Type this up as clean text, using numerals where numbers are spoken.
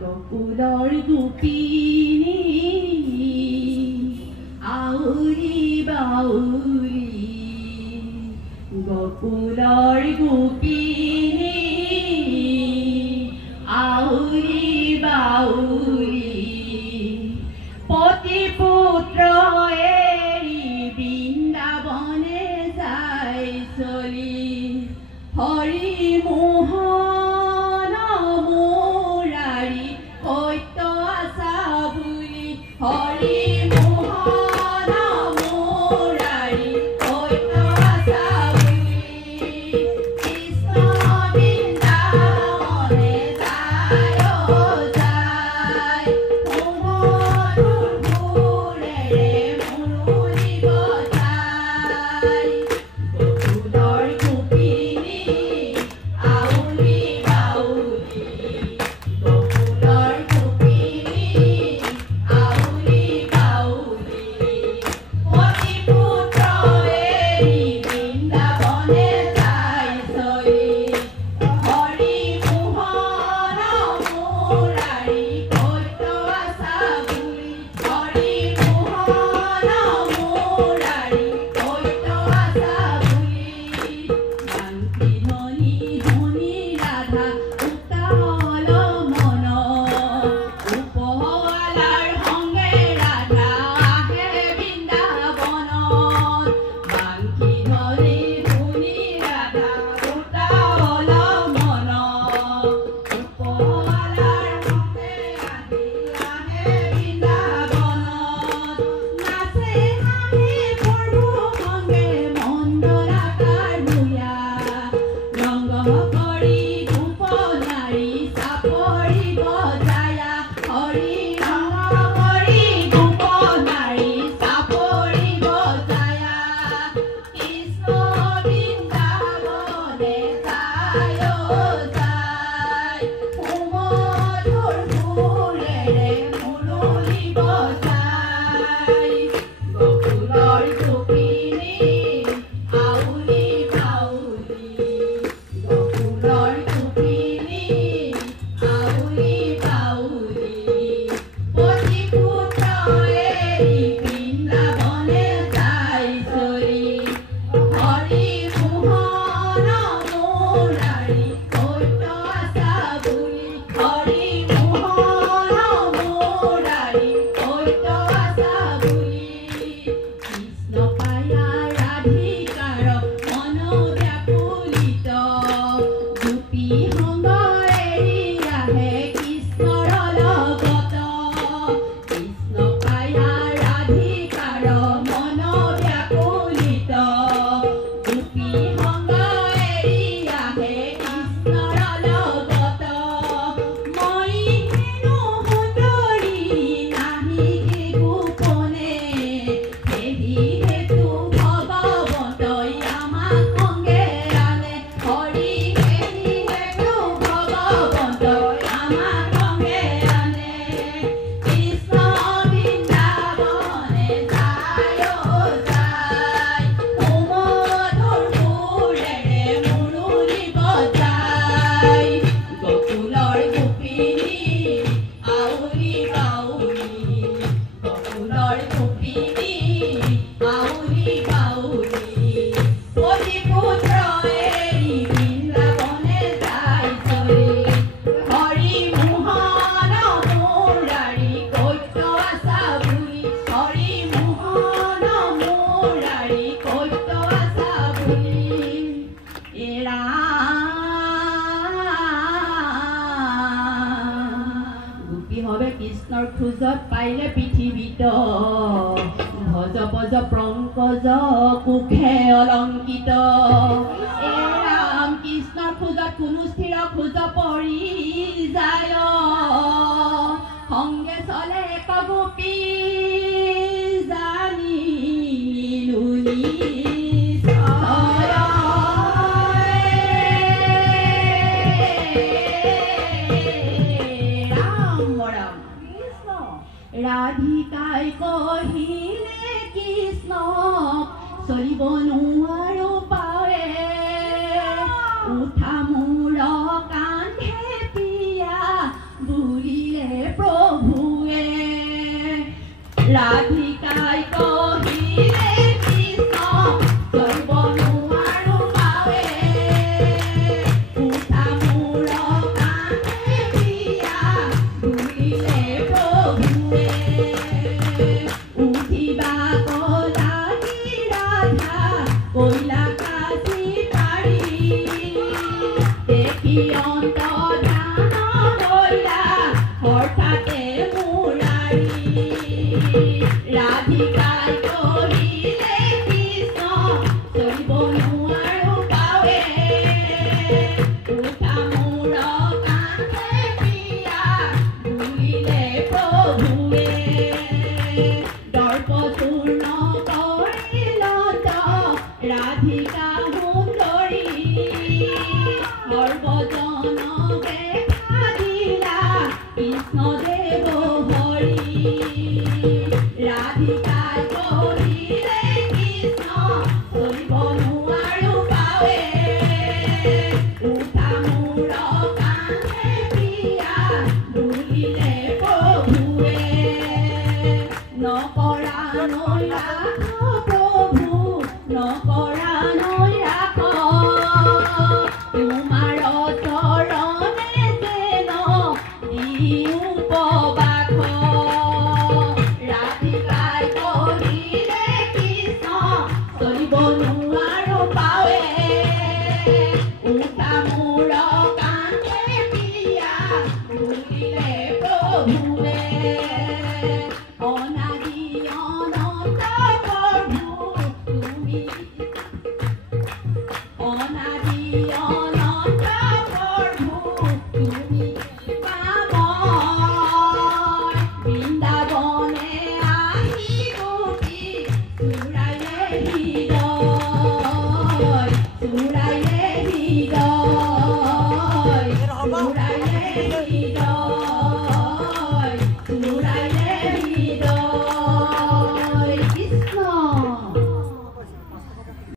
গকুলৰ গোপিনী আউৰি বাউৰি গকুলৰ গোপিনী আউৰি বাউৰি পতি পুত্ৰ এৰি বৃন্দাবনে যাই চলি হৰি মোহন মুৰাৰী সত্য আছা বুলি হৰি মোহন মুৰাৰী সত্য আছা বুলি কৃষ্ণ বৃন্দাবনে যায় যায় মধুৰ সুৰেৰে মুৰুলি বজায় গকুলৰ গোপিনী আউৰি বাউৰি গকুলৰ গোপিনী আউৰি বাউৰি পতি পুত্ৰ এৰি বৃন্দাবনে যাই চলি হৰি মোহন মুৰাৰী সত্য আছা বুলি হৰি মোহন মুৰাৰী সত্য আছা বুলি শান্তি ধনী ধনী ৰাধা উত্তাহল মন উপহালাৰ সংগে ৰাধা আহে বৃন্দাবনত বাংকি ধনী ধনী ৰাধা উত্তাহল মন উপহালাৰ সংগে ৰাধি আহে বৃন্দাবনত নাচে হাঁহি প্ৰভু সংগে মন্দৰাকাৰ ভূঞা ৰংগ কৰি ধূপ নাৰী চাপৰি বজায়া হৰি ৰংগ কৰি ধূপ নাৰী চাপৰি বজায়া কৃষ্ণ বৃন্দাবনে যায় যায় সুমধুৰ সুৰেৰে মুৰুলি বজায় গকুলৰ গোপিনী আউৰি বাউৰি গকুলৰ গোপিনী আউৰি বাউৰি পতি পুত্ৰ এৰি বৃন্দাবনে যাই চলি হৰি মোহন মুৰাৰী সত্য আছা বুলি হৰি মোহন মুৰাৰী সত্য আছা বুলি কৃষ্ণ পায়া ৰাধিকাৰ মন ব্যাকুলিত গোপী সংগ এৰি আহে কৃষ্ণৰ লগত কৃষ্ণ পায়া ৰাধিকাৰ মন ব্যাকুলিত গোপী সংগ এৰি আহে কৃষ্ণৰ লগত মই হেনো সুন্দৰী নাহি গোপনে সেহি হেতু ভগৱন্তই আমাক সংগে আনে হৰি সেহি হেতু ভগৱন্তই আমাক সংগে আনে কৃষ্ণ বৃন্দাবনে যায় যায় সুমধুৰ সুৰেৰে মুৰুলি বজায় গকুলৰ গোপিনী আউৰি বাউৰি গকুলৰ গোপিনী আউৰি বাউৰি পতি পুত্ৰ এৰি বৃন্দাবনে যাই চলি হৰি মোহন মুৰাৰী সত্য আছা বুলি হৰি মোহন মুৰাৰী সত্য আছা বুলি গোপী হবে কৃষ্ণৰ খোজত পাইলে পৃথিৱীত ভজ ভজ পংকজ কুখে অলংকিত ৰাম কৃষ্ণৰ খোজত কোনো স্থিৰ খোজ পৰি যায় সংগে চলে এক গোপী জানিলো নিশ্চয় ৰাম ৰাম কৃষ্ণ ৰাধিকাই কহিলে কৃষ্ণক চলিব নোৱাৰো পাৱে উঠা মোৰ राधिकाय कहिले कृष्ण जैब नुवारो पावे उठा मूर कांधे दिया दुलिले प्रभुए उठिबा कलागी राधा कइला काशी पाड़ी देखि अंत ध्यान कइला हठाते मुरारी राधिकाय कहिले कृष्ण जैब नुवारो पावे उठा मूर कांधे दिया दुलिले प्रभुए दर्प चूर्ण करिल राधिका सुंदरी सर्वज